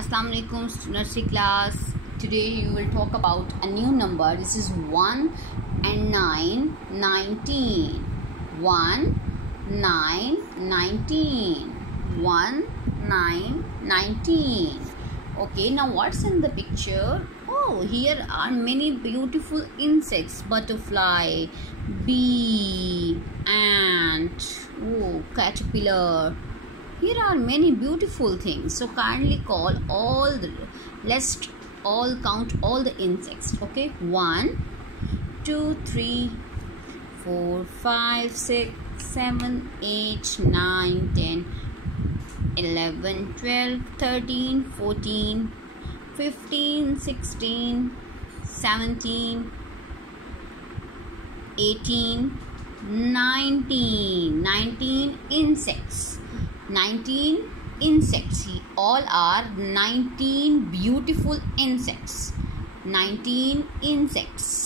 Assalamu alaikum nursery class. Today you will talk about a new number. This is 1 and 9, 19. 1, 9, 19. 1, 9, 19. Okay, now what's in the picture? Oh, here are many beautiful insects. Butterfly, bee, ant, oh, caterpillar. Here are many beautiful things. So kindly call all the, let's all count all the insects. Okay, 1, 2, 3, 4, 5, 6, 7, 8, 9, 10, 11, 12, 13, 14, 15, 16, 17, 18, 19. 19 insects. 19 insects. All are 19 beautiful insects. 19 insects.